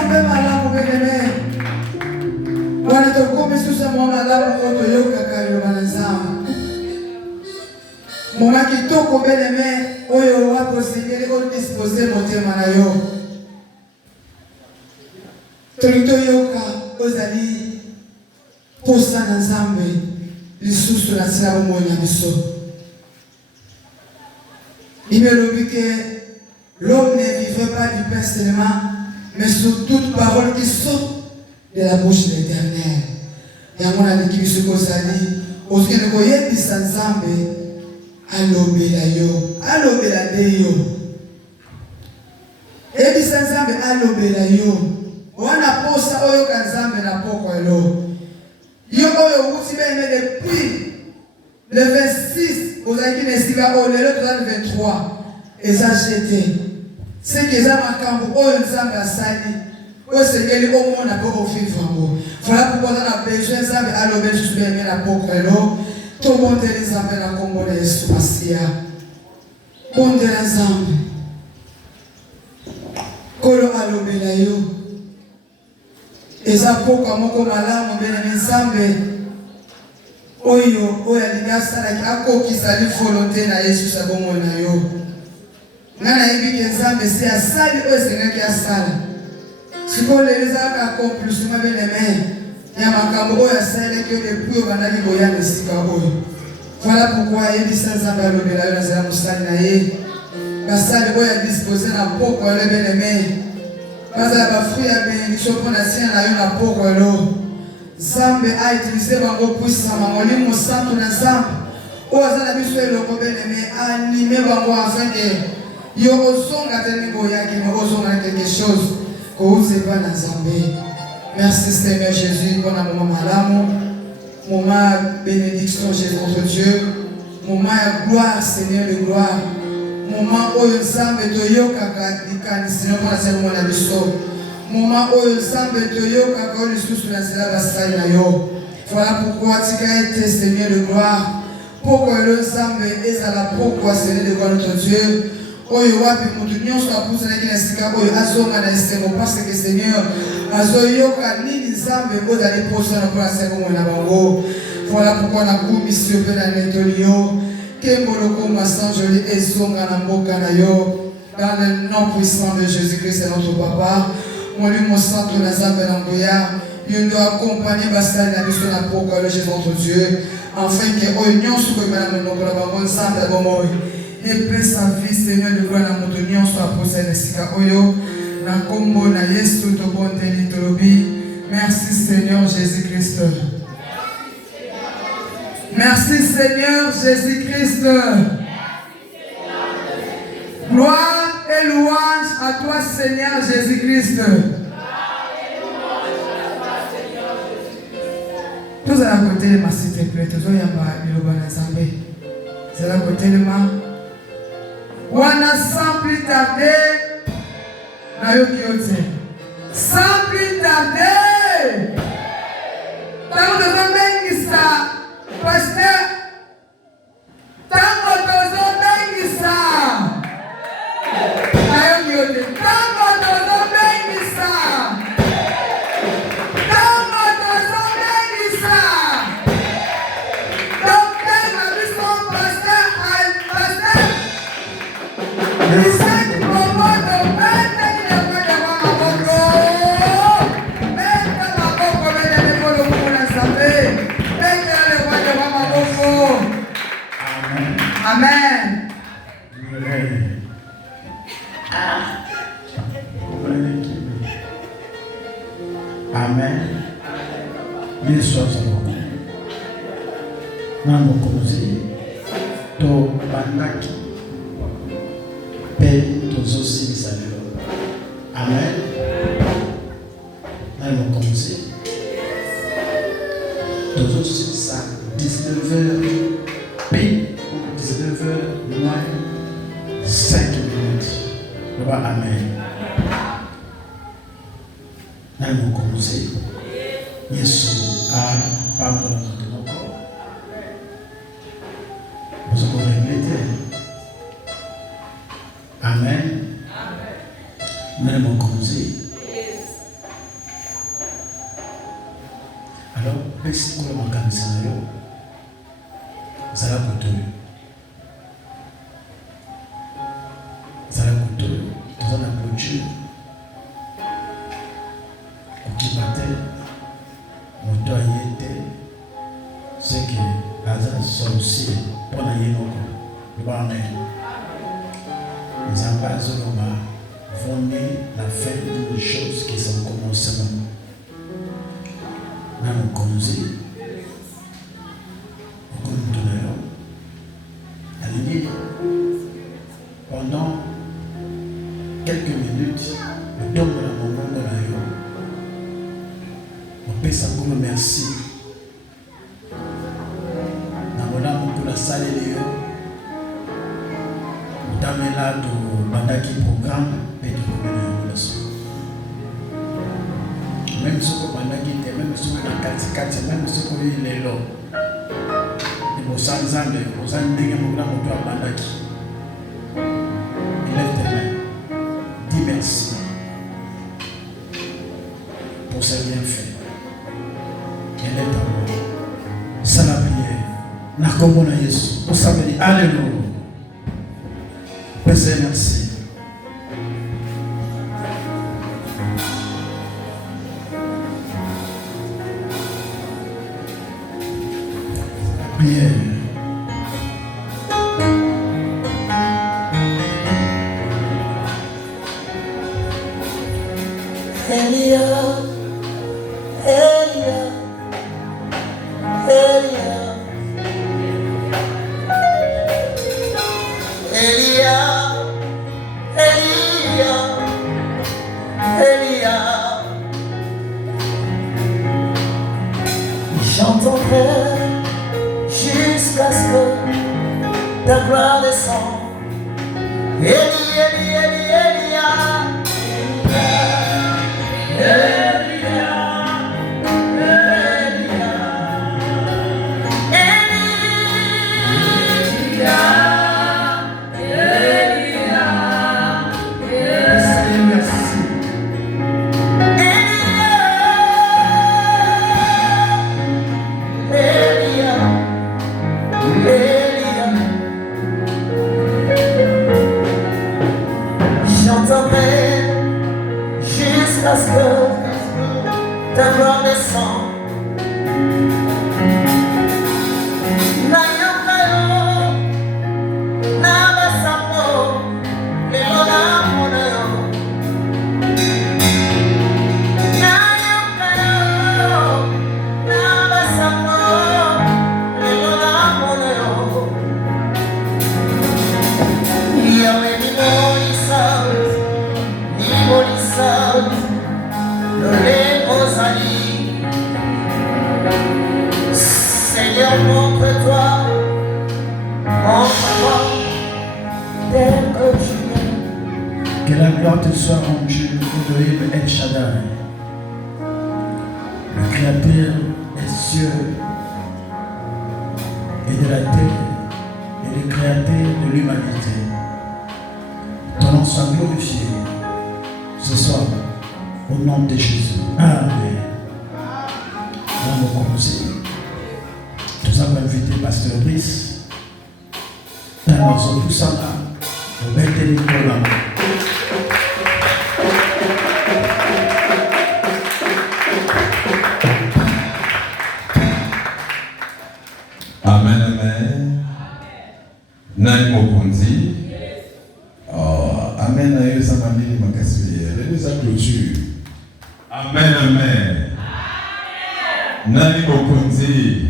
Nzambe malamu beneme. Wana tokome susa mwa malamu koto yoka kayo manazama. Moma kitoko beneme oyo wapo singeli o dispose motema na yo. Tolito yoka ozali posa na Nzambe lisusu na sila bomoi na biso. Imelobi que l'homme ne vivrait pas du pain seulement, mais sur toute parole qui sort de la bouche de l'Éternel. Et à mon avis, qui se pose à dire, parce que nous voyons que ça Nzambe, alobela yo, alobela de yo. Et puis ça Nzambe, alobela yo. Wana posa oyo ka Nzambe na poko elo. Yo oyo uti bene depuis le 26, aux aïkines estiga au le 23, et ça jeté. C'est que ça m'a cambo, oyo Nzambe asali. Oyo sengeli au monde a pas vivre. Voilà pourquoi on a besoin Nzambe alobela juste bene na poko elo. Tout le monde est Nzambe na kombo na Yesu Masia. Monde na Nzambe. Kolo alobela yo. Eza poko moko malamu bene Nzambe. Oyo alinga sala akokisa li volonté na Yesu sa bongo na yo. Ngana yebi ke Nzambe se asali oyo sengaki asala. Siko leleza ka accomplissement beneme. Ya makambo oyo asalaki yo depuis obandaki boya esika oyo. Voilà pourquoi yebi sa Nzambe alobela yo nazala mosali na ye. Basali oyo adisposé na poko elo beneme. Bazala bafruit ya bénédiction mpo na nsina na yo na poko elo. Nzambe a utilisé bango puissama molimo santo na Nzambe oyo aza na biso eloko beneme animé bango afin que yo ozonga te ndenge oyaki me ozonga na quelque chose kouti epa na Nzambe. Merci Seigneur Jésus pour la moment malamu, moment bénédiction chez notre Dieu, moment gloire Seigneur de gloire, moment oyo Nzambe toyokaka likanisino pour la cérémonie na biso. Moment où Nzambe toyoka ko lisusu na sila basali na yo. Voilà pourquoi tika été Seigneur de gloire. Pourquoi le Nzambe ezala pourquoi Seigneur de gloire notre Dieu. Oyo wapi mutu nyonso apusa na kina sika oyo azonga na esengo parce que Seigneur azoyoka nini Nzambe ozali posa na kwa sengo na bango. Voilà pourquoi na kumisi pe na netolio kemboloko masanjoli ezonga na mboka na yo. Dans le nom puissant de Jésus-Christ notre papa. Molimo santo na Nzambe na ngoya yondo accompagner basali na biso na poko le Jésus notre Dieu afin que oyo nyonso ko bana no ko la bango Nzambe bomoy et sa vie Seigneur de gloire na moto nyonso aposa na sika oyo na kombo na Yesu to bonteli tolobi. Merci Seigneur Jésus-Christ. Merci Seigneur Jésus-Christ. Gloire et louange à toi Seigneur Jésus-Christ. Tous à la côté de ma s'il te plaît, tous à la Nzambe. C'est à la côté de ma. Wana sans plus tarder, na yo kiote. Sans plus tarder. Tant de gens ça, pasteur. Tant de gens ça. Amen. Amen. Yesu azaloko. Na mokonzi to bandaki pe tozosilisa lelo. Amen. Na mokonzi tozosilisa 19h pile 19h moins 5 minutes. Amen. Na mokonzi Yesu a pardonné notre corps. Vous avez répété. Amen. Na mokonzi pesi ko makanisi na yo zala kotoyo toza na clôture kokima te moto aye te seke aza sorcier mpo na ye moko loba amen. Nzambe azoloba venez la fin d'une chose qui sont commencement na mokonzi okomutu na yo alingi pendant quelques minutes otombola mongongo na yo opesa nkolo merci na malamu mpona asaleli yo otamela tobandaki programme mpe tokomela yango na solo. Même si on a quitté, même si on a katikati, même si on est lelo, il faut s'enzander, il faut s'enzander, il faut abandaki. Élève tes mains, dis merci pour ce bien fait. Élève ta voix, ça la prière, n'a comme on a Jésus, pour ça dire alléluia. Père, merci. Prière. Elia, Elia, Elia, Elia, Elia, Elia. J'entendrai jusqu'à ce que ta gloire descende. Eli, Eli, Eli, Elia. Elia, Elia, Elia, Seigneur, merci. Elia, Elia. J'entendrai jusqu'à ce que ta gloire descende. Seigneur, montre-toi tel que tu es. Que la gloire te soit rendue, Elohim El Shaddai, le Créateur des cieux et de la terre, et le Créateur de l'humanité. Ton nom soit glorifié ce soir, au nom de Jésus. Amen. Nous allons commencer. Nous avons invité Pasteur Brice. Nous sommes tous ensemble. Nous mettons les colonnes. Amen, amen. Nani mokonzi. Amen. Ayo samandini makasi. Nous a clôture. Amen, amen. Nani mokonzi.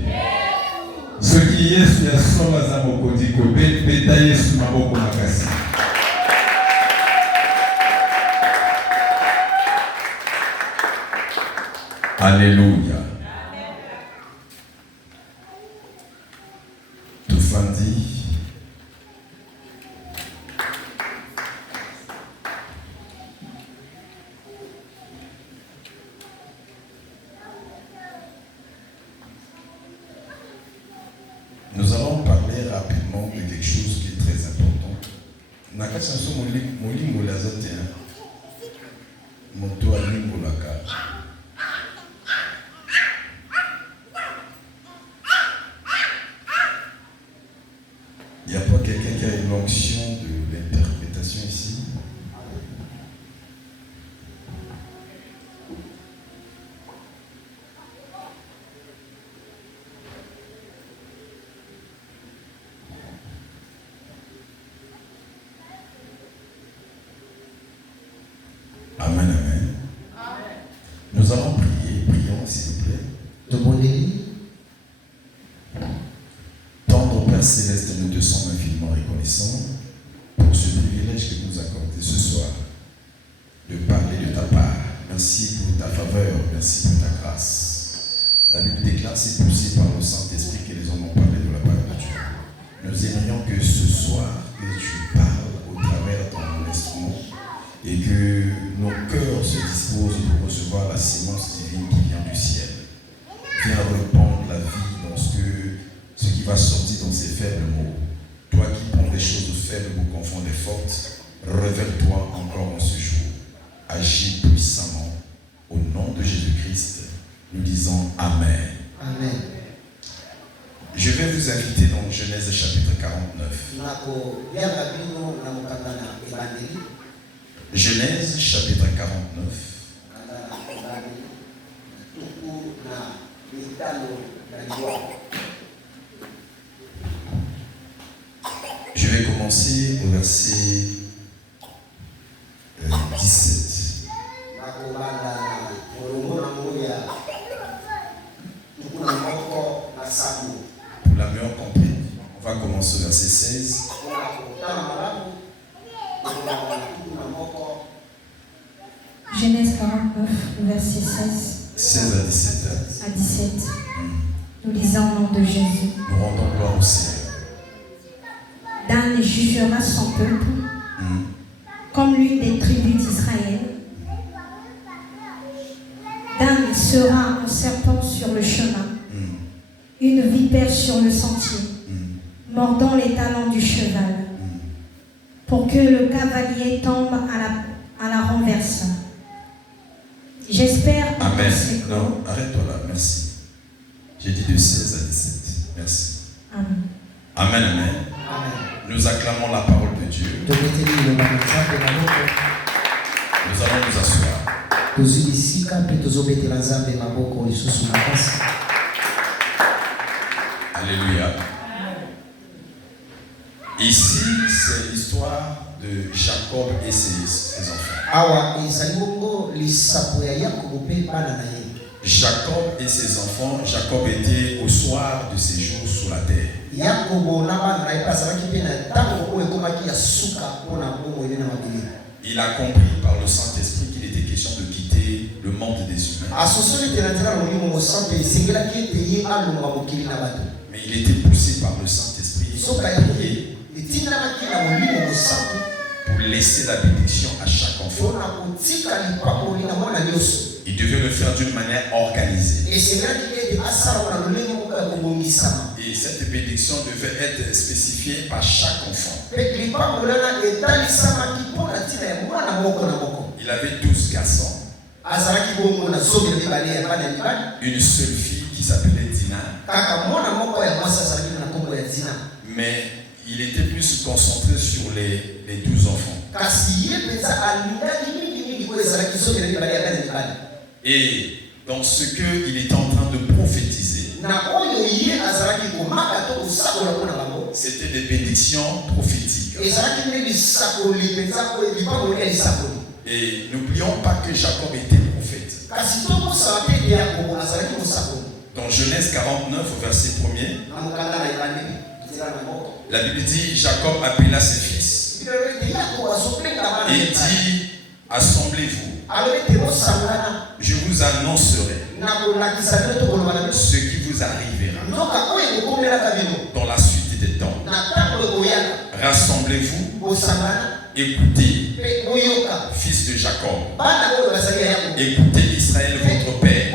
Ce qui est sur la sola za mokonzi ko beta Yesu maboko makasi. Alléluia. Tufandi. Nous allons parler rapidement de quelque chose qui est très important. Nakasanso molimbo la zatea. Moto alimbo la ka. Père Céleste, nous te sommes infiniment reconnaissants pour ce privilège que nous accordez ce soir de parler de ta part. Merci pour ta faveur, merci pour ta grâce. La Bible déclare, c'est poussé par le Saint-Esprit que les hommes ont parlé de la part de Dieu. Nous aimerions que ce soir, que tu parles au travers de ton instrument et que nos cœurs se disposent pour recevoir la sémence divine qui vient du ciel. Viens répandre la vie dans ce qui va sortir dans ces faibles mots. Toi qui prends des choses faibles pour confondre les fortes, révèle-toi encore en ce jour. Agis puissamment. Au nom de Jésus-Christ, nous disons Amen. Amen. Je vais vous inviter dans Genèse chapitre 49. Genèse chapitre 49. Je vais commencer au verset 17. Pour la meilleure compréhension, on va commencer au verset 16. Genèse 49, verset 16 à 17. à 17. Nous lisons au nom de Jésus. Nous rendons gloire au Seigneur. Dan jugera son peuple comme l'une des tribus d'Israël. Dan sera un serpent sur le chemin, une vipère sur le sentier, mordant les talons du cheval, pour que le cavalier tombe à la renverse. J'espère. Amen. Non, arrête-toi là, merci. J'ai dit de 16 à 17. Merci. Amen. Amen, amen. Nous acclamons la parole de Dieu. Nous allons nous asseoir. Alléluia. Ici, c'est l'histoire de Jacob et ses enfants. Jacob et ses enfants, Jacob était au soir de ses jours sur la terre. Il a compris par le Saint-Esprit qu'il était question de quitter le monde des humains. Mais il était poussé par le Saint-Esprit pour laisser la bénédiction à chaque enfant. Il devait le faire d'une manière organisée. Et cette bénédiction devait être spécifiée par chaque enfant. Il avait 12 garçons. Une seule fille qui s'appelait Dina. Mais il était plus concentré sur les 12 enfants. Et dans ce qu'il était en train de prophétiser, c'était des bénédictions prophétiques. Et n'oublions pas que Jacob était prophète. Dans Genèse 49, au verset 1er, la Bible dit, Jacob appela ses fils et dit, assemblez-vous. Je vous annoncerai ce qui vous arrivera dans la suite des temps. Rassemblez-vous, écoutez, fils de Jacob, écoutez Israël, votre père.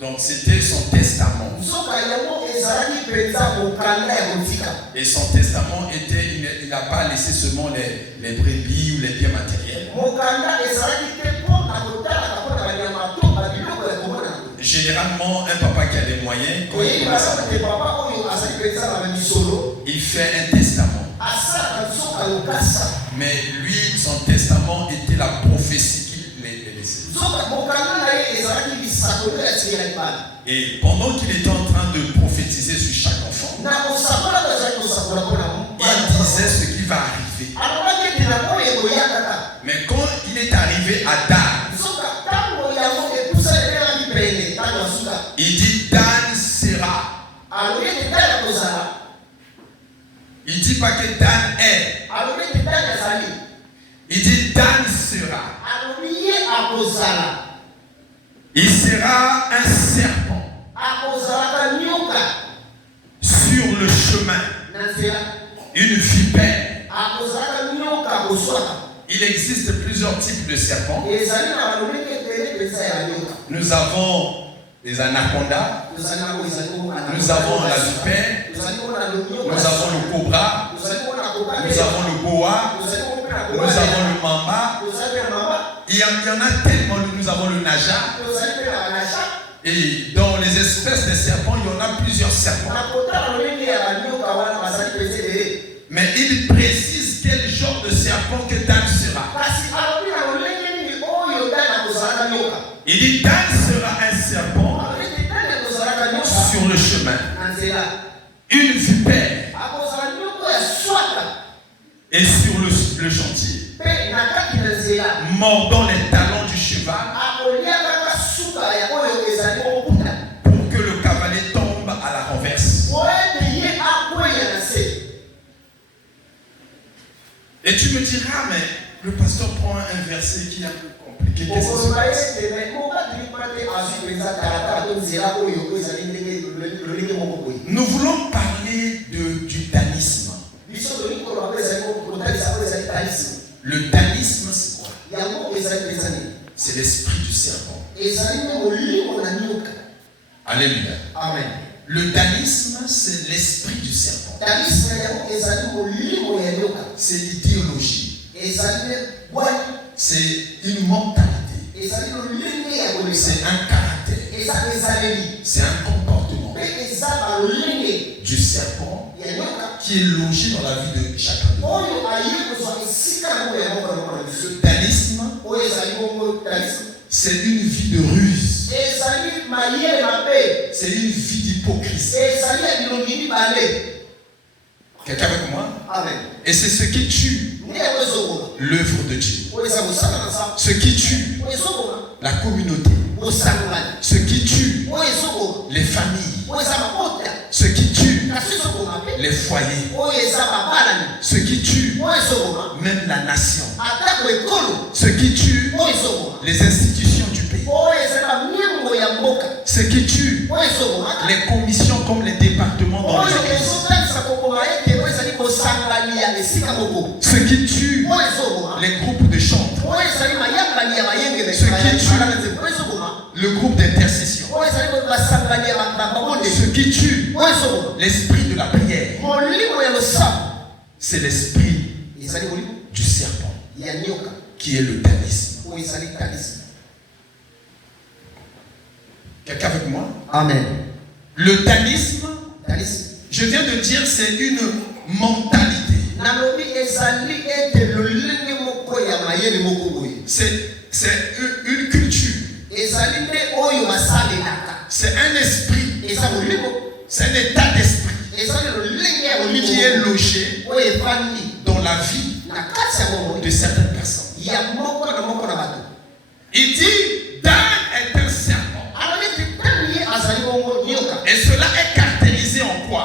Donc c'était son testament. Et son testament était, il n'a pas laissé seulement les brebis ou les biens matériels. Généralement, un papa qui a des moyens, quand il commence à il fait un testament. Mais lui, son testament était la prophétie qu'il laissait. Et pendant qu'il était en train de prophétiser sur chaque enfant, il disait ce qui va arriver. Mais quand il est arrivé à Dan, il dit Dan sera dit pas que Dan est. Il dit Dan sera. Il sera un serpent sur le chemin, une vipère. Il existe plusieurs types de serpents. Nous avons les anacondas, nous avons la vipère, nous avons le cobra, nous avons le boa, nous avons le mamba. Il y en a tellement, nous avons le naja. Et dans les espèces de serpents, il y en a plusieurs serpents. Mais il précise quel genre de serpent que Dan sera. Il dit Dan sera un serpent sur le chemin, une vipère, et sur le chantier, mordant les talons du cheval pour que le cavalier tombe à la renverse. Et tu me diras, mais le pasteur prend un verset qui est un peu compliqué. Qu'est-ce que nous voulons parler du danisme. Le danisme, c'est quoi? C'est l'esprit du serpent. Alléluia. Amen. Le danisme, c'est l'esprit du serpent. C'est l'idéologie. C'est une mentalité. C'est un caractère. C'est un comportement du serpent qui est logé dans la vie de chacun de nous. Le danisme, c'est une vie de ruse. C'est une vie d'hypocrisie. Quelqu'un avec moi? Amen. Et c'est ce qui tue l'œuvre de Dieu. Ce qui tue la communauté. Ce qui tue les familles. Ce qui tue les foyers. Ce qui tue même la nation. Ce qui tue les institutions du pays. Ce qui tue les commissions comme les départements dans les églises. Ce qui tue les groupes de chant. Ce qui tue le groupe d'intercession. Ce qui tue l'esprit de la prière. C'est l'esprit du serpent qui est le danisme. Quelqu'un avec moi? Amen. Le danisme, je viens de dire, c'est une mentalité. C'est une culture. C'est un esprit. C'est un état d'esprit qui est logé dans la vie de certaines personnes. Il dit, Dan est un serpent. Et cela est caractérisé en quoi?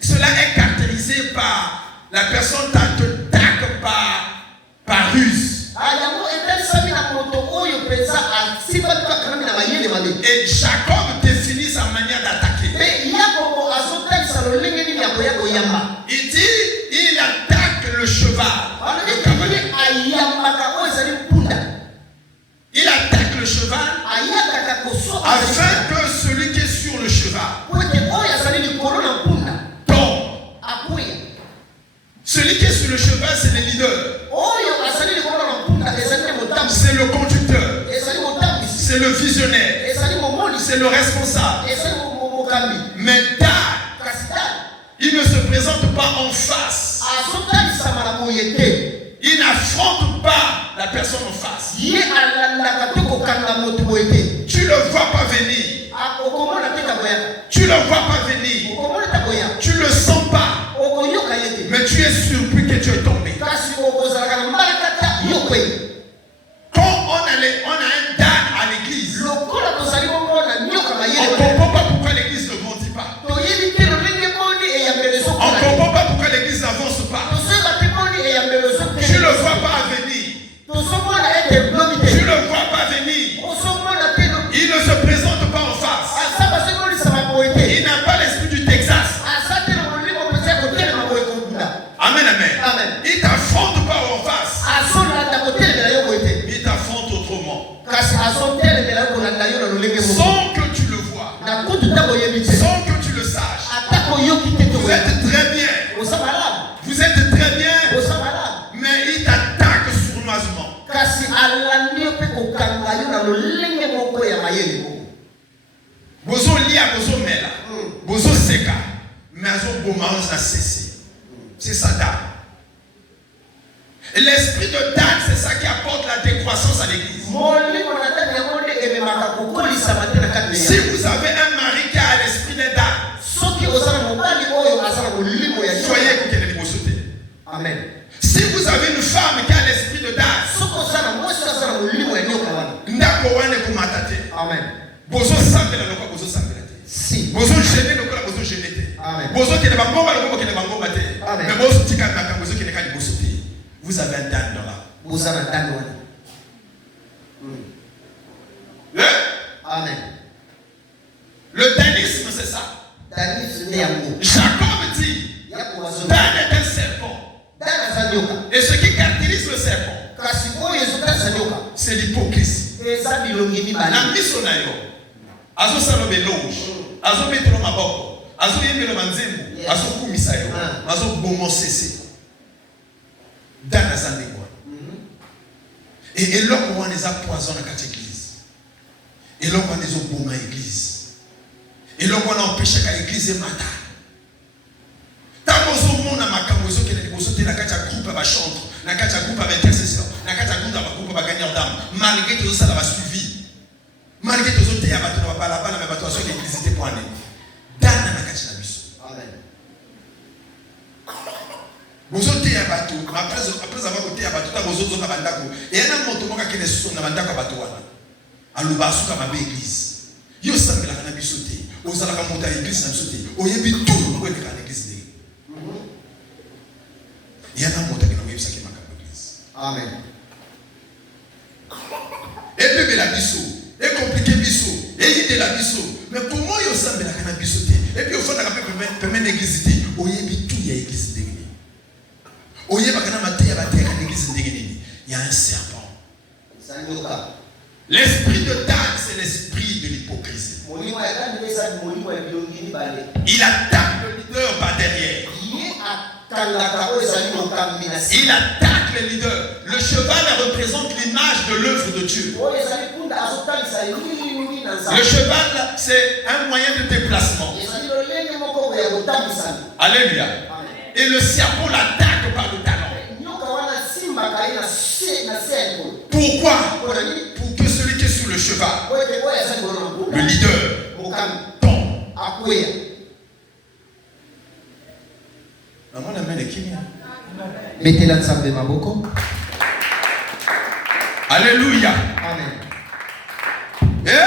Cela est caractérisé par la personne t'attaque par ruse. Et Jacob définit sa manière d'attaquer. Il dit, il attaque le cheval, le cavalier. Il attaque le cheval afin que celui qui est sur le cheval tombe. Celui qui est sur le cheval, c'est le leader. C'est le conducteur. C'est le visionnaire. C'est le responsable. Mais Dan, il ne se présente pas en face. Il n'affronte pas la personne en face. Tu ne le vois pas venir. Tu ne le vois pas venir. Tu ne le sens pas. Mais tu es surpris que tu es tombé. Quand on a un Dan à l'église, on ne comprend pas pourquoi l'église ne grandit pas. On sans que tu le vois, sans que tu le saches. Vous êtes très bien. Vous êtes très bien. Mais il t'attaque sournoisement. Bozo lia, bozo mela, bozo seka, mais azo bomaons a cessé. C'est ça Dan. Et l'esprit de Dan, c'est ça qui apporte la décroissance à l'église. Si vous avez un mari qui a l'esprit de Dan, soyez écoutés les bossotés. Amen. Si vous avez une femme qui a l'esprit de Dan, Amen. bozo sambela lokwa bozo sambela te. Si. Bozo gêner lokwa bozo gêner te. Amen. Bozo kene bangoma lokwa kene bangoma te. Amen. Mais bozo tika na bozo kene kali bozo te. Vous avez un Dan dans la. Vous avez un Dan. Amen. Le danisme c'est ça. Danisme est amour. Jacob dit Dan est un serpent. Et ce qui caractérise le serpent, c'est l'hypocrisie. Na miso na yo azo salo belouge azo metelo maboko azo yembelo manzembo azo kumisa yo azo bomosese dana zandengwa et eloko wana eza poison na kati église eloko wana ezoboma église eloko wana empêchaka église emata ntango ozomona makambo ezokende liboso te na kati ya groupe ya bachantre na kati ya groupe ya baintercesseur na kati ya groupe ya bagroupe ya bagagneur d'âme malgré tozosala basuivi malgré tozoteya bato na babalabala me bato basoki église te po ane dana na kati na biso bozoteya bato après avoir koteya bato ta bozozonga bandako eya na moto moko akende susu na bandako ya bato wana aloba asuka mabe église yo osambelaka na biso te ozalaka moto ya église na biso te oyebi tout okoleka na église te eya na moto akende oyebisaki makambo église. Amen. Ebebela biso, et compliqué biso, et il la biso. Mais comment yo sambela kana biso te? Et puis au fond na permet l'église te. Oyebi tout ya église ndenge. Oyeba kana mateya bateya kana église ndenge. Il y a un serpent. L'esprit de Dan, c'est l'esprit de l'hypocrisie. Il attaque le leader par derrière. Il attaque les leaders. Le cheval représente l'image de l'œuvre de Dieu. Le cheval, c'est un moyen de déplacement. Alléluia. Et le serpent l'attaque par le talon. Pourquoi? Pour que celui qui est sur le cheval, le leader, tombe. Mettez-la ensemble maboko. Alléluia. Amen. Et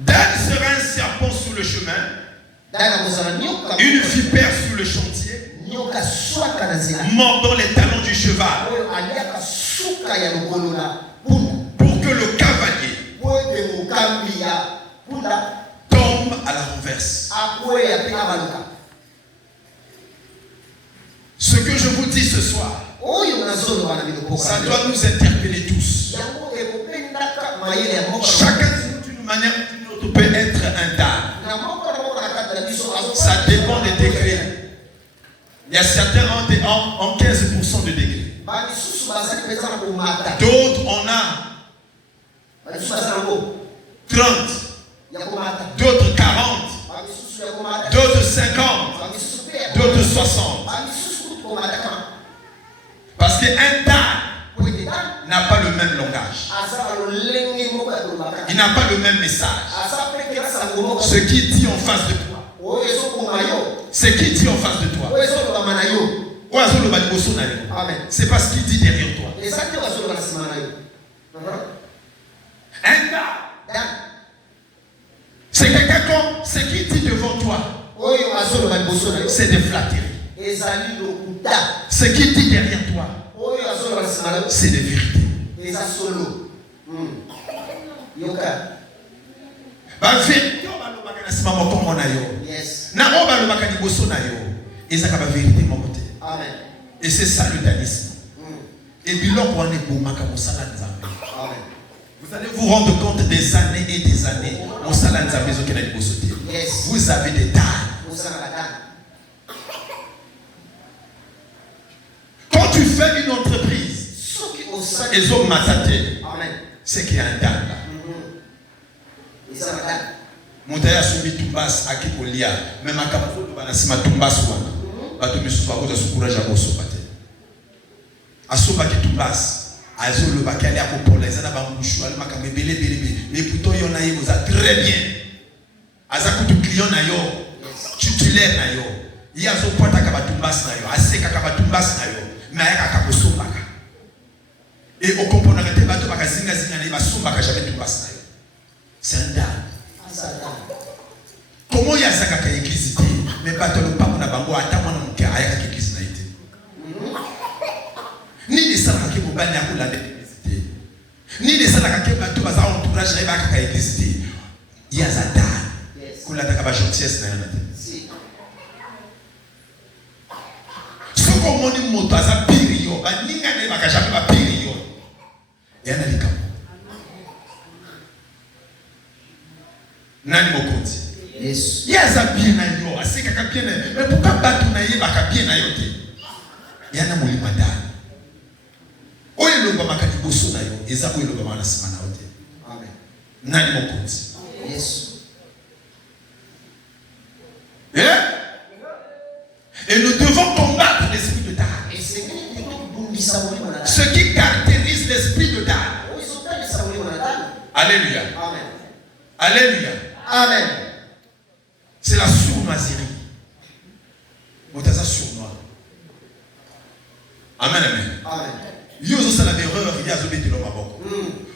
Dan sera un serpent sur le chemin, une vipère sur le chantier, mordant les talons du cheval, pour que le cavalier tombe à la renverse. Ce que je vous dis ce soir, ça doit nous interpeller tous. Chacun d'une manière ou d'une autre peut être un Dan. Ça dépend des degrés. Il y a certains en 15% de degrés. D'autres on a 30, d'autres 40, d'autres 50, d'autres 60. Parce qu'un Dan n'a pas le même langage. Il n'a pas le même message. Ce qui dit en face de toi, ce qui dit en face de toi, c'est pas ce qu'il dit derrière toi. Un Dan, c'est quelqu'un comme ce qui dit devant toi, c'est des flatteries. Ce qui dit derrière toi, c'est des vérités. Et c'est ça le danisme. Et biloko wane bomaka mosala nzambe. Vous allez vous rendre compte des années et des années. Vous avez des dames. Quand tu fais une entreprise, ils ont maté. C'est qu'il y a un dame là. Montaya soubi tumbas aki kolia même akapo banasima tumbas wana bato misusu bakoza sukuraja bosobate asoba ki tumbas azolo bakali akopola ezana bangushu ali makambe bele mais plutôt yona yebo za très bien aza kutu client na yo titulaire na yo yazo pota ka batumbas na yo aseka ka batumbas na yo mais ayaka ka bosobaka et au component te bato bakazinga zinga na basobaka jamais tumbas na yo c'est un dame. Comment il y a ça qui est église? Mais pas tout le pas mon abango attends mon cœur avec l'église naïté. Ni de ça qui vous banne à vous la l'église. Ni de ça qui va tout bazar entourage avec la église. Il y a ça là. Qu'on la d'accord gentillesse na yana. Ce qu'on moni moto za piriyo, ba ninga ne ba jamais ba piriyo. Yana lika. Nani mokonzi? Yes. Yaza bien na yo, aseka ka bien na. Mais pourquoi batu na ye ba ka bien na yo te? Yana mulima ndani. Oyo loba makati boso na yo, eza oyo loba mana sima na yo te. Amen. Nani mokonzi? Yes. Et nous devons combattre l'esprit de Daan. Ce qui caractérise l'esprit de Daan. Alléluia. Amen. Alléluia. Amen. C'est la sournoiserie. Motaza sournois. Amen, amen. Amen. Yozo sala erreur, yazo beti lo maboko.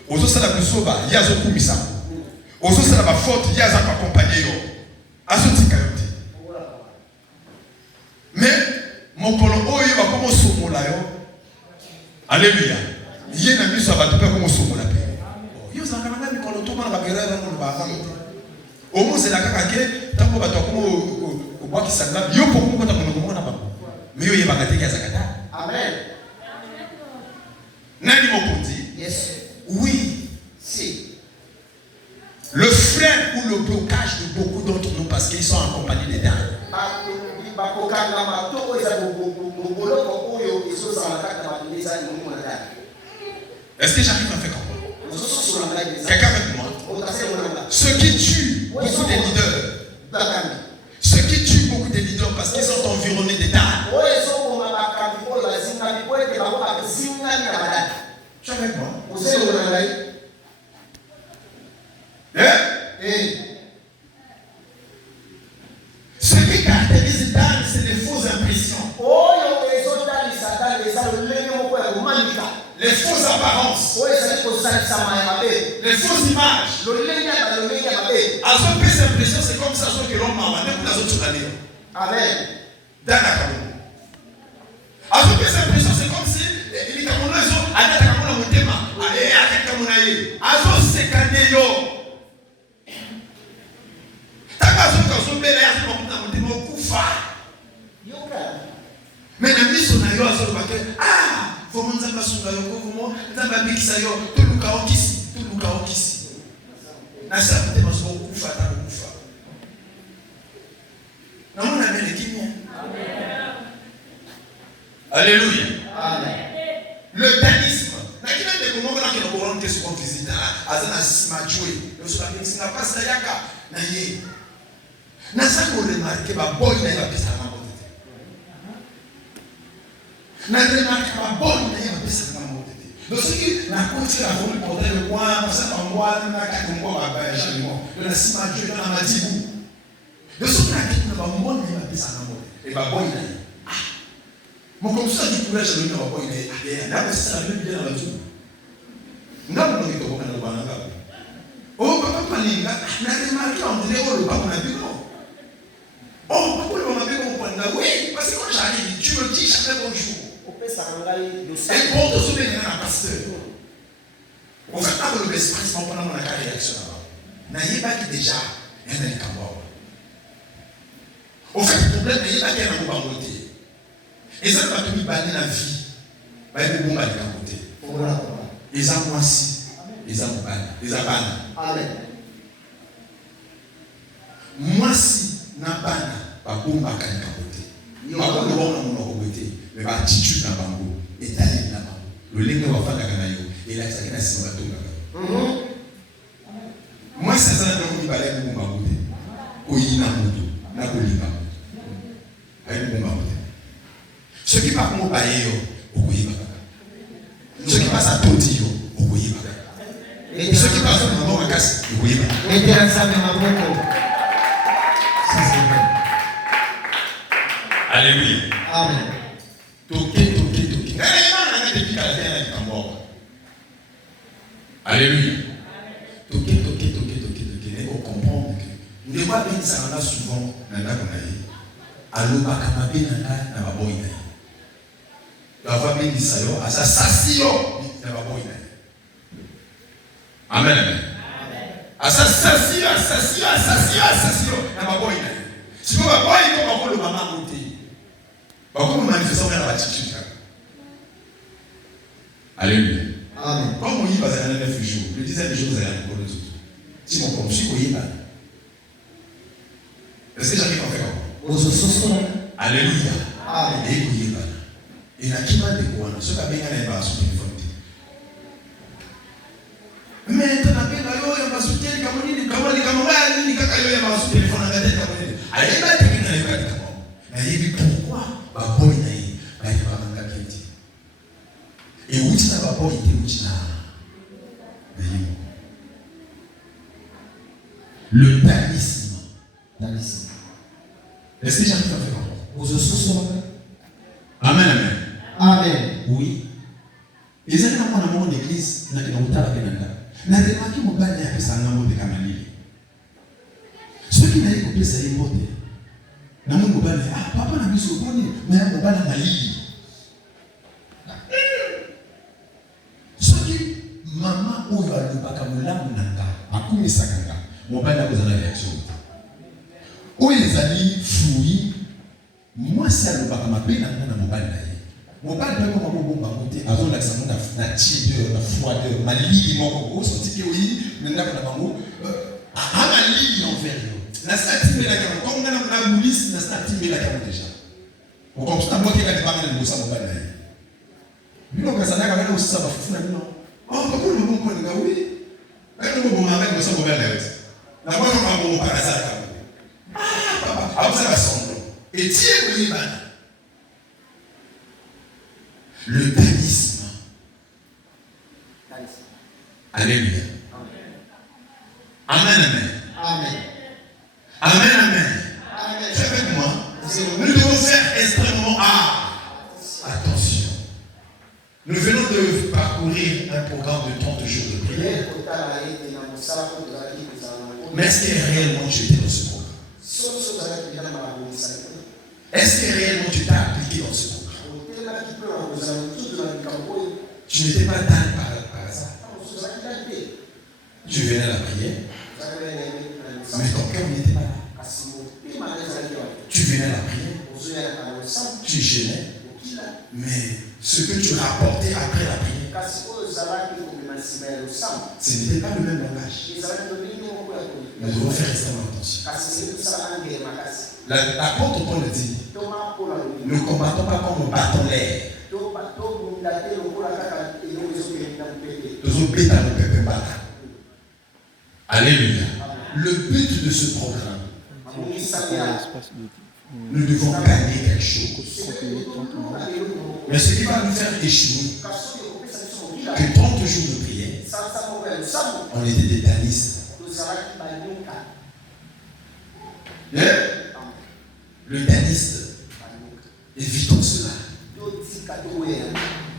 Ozo sala kusoba, yazo kumisa. Ozo sala ba faute, yazo accompagner yo. Azo tikayote. Mais mokolo oyo ba komo somola yo. Alléluia. Yena miso ba tupe komo somola pe. Yo zanga na mikolo to bana ba erreur no ba avanti. Omo c'est la kakake tango ba to komo obaki sanga yo pour komo ta komo na ba. Mais yo yeba ngate ya zakata. Amen. Nani mokonzi? Yes. Oui. Si. Le frein ou le blocage de beaucoup d'entre nous parce qu'ils sont accompagnés des dames. Est-ce que j'arrive à faire comprendre? Quelqu'un avec moi? Ceux qui tuent beaucoup de leaders. Ceux qui tuent beaucoup de leaders parce qu'ils sont environnés des dames. Tu es avec moi? Ce qui caractérise Dan, c'est les fausses impressions. Les fausses apparences. Les fausses images. À son plus impression, c'est comme ça que l'homme m'a même pour les autres années. Amen. Dan a camouflé. À son plus impression, c'est comme si il est comme un oiseau. À mais la mission na yo azolo bake faut monza basunga yo kovumo nzamba bikisa yo to luka okisi na sabu te maso kufa ta kufa na mona mele kimia. Alléluia. Amen. Le danisme na kina de komo na kina koron ke sur visita azana simajwe yo so ba singa pasa yaka na ye na sa ko remarquer ba boy na ya pesa na na remarque pas bonne na ya pesa na moto te donc si na côté la voulu porter le coin ça en moi na ka ko ba ba chimo na sima Dieu na madibu donc si na kitu na ba mbona ya pesa na moto et ba boy na mon comme ça du courage de na ba boy na na ça le bien na tu na mo ni to kana ba na ga oh papa palinga na remarque on dirait le pas na bino oh pourquoi on a bien comprendre oui parce que quand j'arrive tu me dis chaque bonjour. Et pour te souvenir d'un pasteur, on fait pas le esprit sans prendre la réaction là-bas. N'ayez pas qui déjà, il y a un cambouis. Au fait, le problème, n'ayez pas qu'il y a un cambouis. Et ça, tu vas banner la vie. Bah, il y a un cambouis. Et ça, moi aussi. Ils ont bana. Amen. Moi si na bana ba bomba kan kabote. Ba ko no na mo ko bote. Mais ba attitude na bango et talent na bango. Le lingue va fanda kana yo et la ça kana simba tonga. Moi ça ça na ko balé ko bomba bote. Ko yina moto na ko linga. Ayi bomba bote. Ce qui pas mo baye yo o ko yiba. Ce qui passe à Toti yo o ko yiba. Et ce qui passe à Mama Kasi o ko yiba. Alléluia. Amen. Toqué. Alléluia. Toqué. On comprend que nous devons bien ça là souvent dans la connaît. Allo bakamabe na baboy na. La famille dit ça yo, asa sasio na baboy na. Amen. Asa sasio na baboy na. Si vous baboy ko ba ko le mama monter. Comment manifester la attitude? Alléluia. Amen. Comme on y va à 9 jours, le 10e jour, vous allez encore le tout. Si mon corps, si vous y va. Est-ce que j'arrive à faire? Alléluia. Amen. Et vous y va. Et la qui va découvrir, ce qu'a bien gagné par son téléphone. Mais tu n'as pas eu un soutien, comme on dit, comme on dit, comme on dit, comme on dit, téléphone à la tête, comme on dit. Allez, là, tu n'as pas de comment. Mais il dit pourquoi? Bah, bon, il a pas manqué de dit. Et où tu n'as pas bon, il dit où tu n'as. Le talisman. Est-ce que j'arrive à faire encore? Amen. Amen. Oui. Les gens qui ont dans l'église, ils ont la pénale. Ils ont remarqué mon père a fait ça dans le camalille. Ceux qui n'ont pas coupé ça, ils sont morts. Ils ont dit, ah, papa n'a pas su le mais mon père n'a pas lié. Ceux qui, maman, ou le bakamoula, a coupé ça, mon père n'a pas besoin de réaction. Où les amis fouillent, moi, c'est le bakamapé, n'a pas mon père. Mon père peut comme un bon bamonté, à zone d'accent, na tiédeur, na froideur, ma ligne, mon coco, son ticket, oui, n'a pas bango, à ma ligne en verre. N'a pas timé la caméra, comme on a la moulisse, n'a pas timé la caméra déjà. On comprend pas qu'il y a des parents de Moussa Mobile. Lui, on a un gars aussi, ça va foutre non. Oh, pourquoi le bon point de oui? Quand le bon avec Moussa Mobile, la voix on va bon par hasard. Ah, papa, alors ça va sembler. Et tiens, oui, le talisman. Alléluia. Amen. Fais avec moi. Nous devons faire extrêmement attention. Nous venons de parcourir un programme de 30 jours de prière. Mais est-ce que réellement tu étais dans ce programme? Est-ce que réellement tu t'es appliqué dans ce programme? Tu n'étais pas dans par hasard. Tu venais à la prière, mais ton cœur n'était pas là. Tu venais à la prière, tu gênais, mais ce que tu rapportais après la prière, ce n'était pas le même langage. Nous devons faire extrêmement attention. L'apôtre Paul dit, ne combattons pas comme nous battons l'air. Alléluia. Le but de ce programme, nous devons gagner quelque chose. Mais ce qui va nous faire échouer, que 30 jours de prière, on était des tanistes. Le taniste, évitons cela.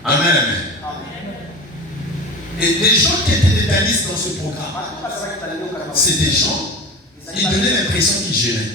Amen. Et les gens qui étaient des tanistes dans ce programme, c'est des gens qui donnaient l'impression qu'ils gênaient.